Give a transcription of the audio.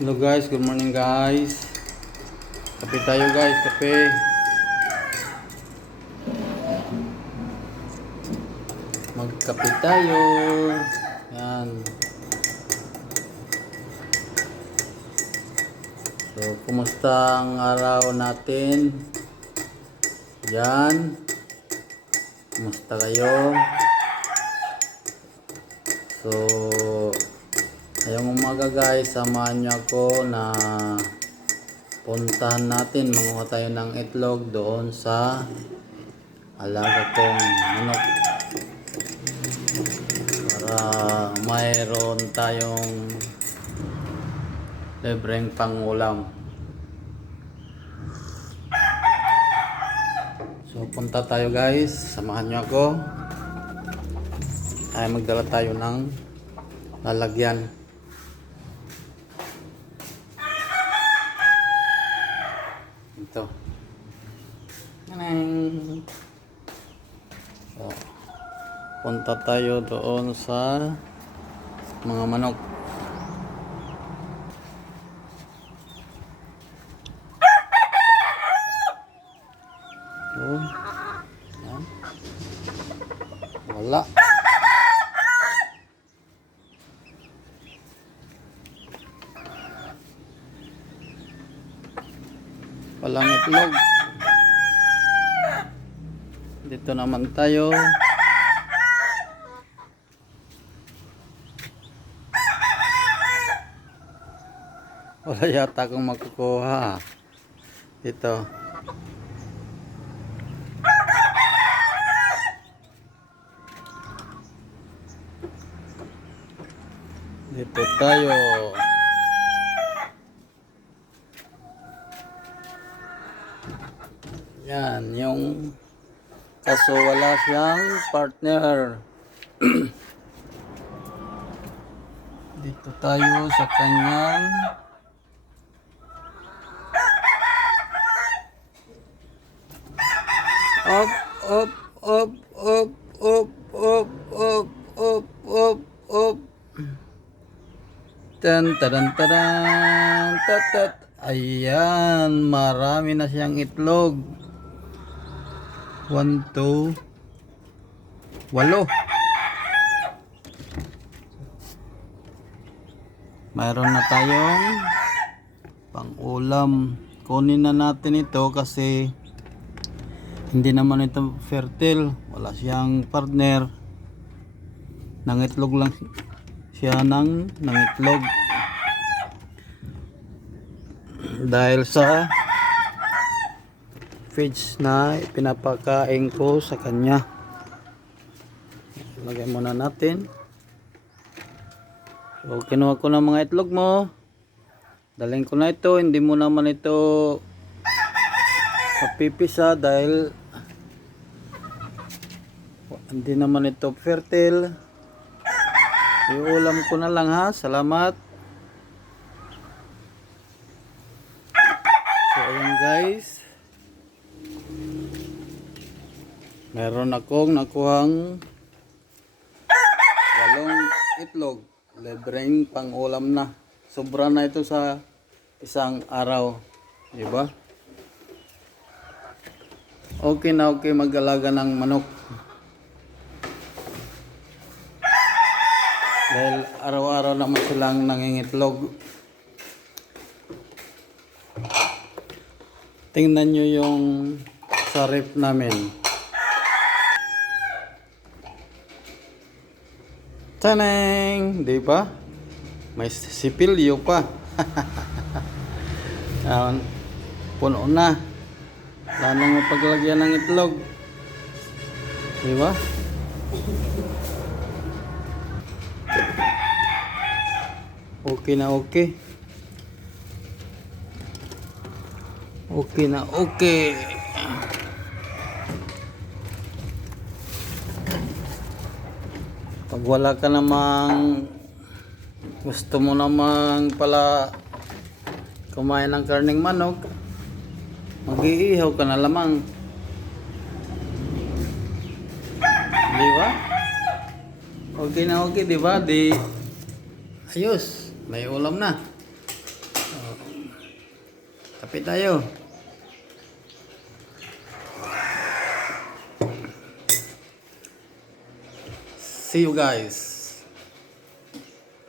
Hello guys, good morning guys. Kape tayo guys, kape. Magkape tayo. Yan. So, kumusta ang araw natin? Yan. Kumusta kayo? So, ngayong umaga guys, samahan niyo ako na puntahan natin, manguha tayo ng itlog doon sa alaga kong manok para mayroon tayong libreng pangulam. So punta tayo guys, samahan niyo ako. Ay magdala tayo ng lalagyan. Ito. So, punta tayo doon sa mga manok. Yun. Yan. Wala. Walang itlog. Dito naman tayo. Wala yata akong makukuha. Dito. Dito tayo. Yan, yung kaso wala siyang partner. Dito tayo sa kanyang up, up, up, up, up, up, up, up, up, up. Tan taran taran tatat. Ayan, marami na siyang itlog. 1, 2, 8. Mayroon na tayong pang-ulam. Kunin na natin ito kasi hindi naman ito fertile. Wala siyang partner. Nangitlog lang siya ng nangitlog. Dahil sa feeds na pinapakain ko sa kanya. Lagay muna natin. So kinuha ko ng mga itlog mo. Dalhin ko na ito. Hindi mo naman ito mapipisa dahil hindi naman ito fertile. Iulam ko na lang ha. Salamat. So ayan guys. Meron akong nakuhang 8 itlog. Libreng pang-ulam na. Sobra na ito sa isang araw. Diba? Okay na okay mag-alaga ng manok. Dahil araw-araw naman silang nangingitlog. Tingnan nyo yung sa ref namin. Taneng! Di ba? May sipilyo pa. Ayan. Puno na. Wala nang mapaglagyan ng itlog. Di ba? Okay na okay. Okay na okay. Pag wala ka namang gusto mo namang pala kumain ng karning manok, mag-iihaw ka na lamang. Di ba? Okay na okay, di ba? Di ayos, may ulam na. Kapit tayo. See you guys.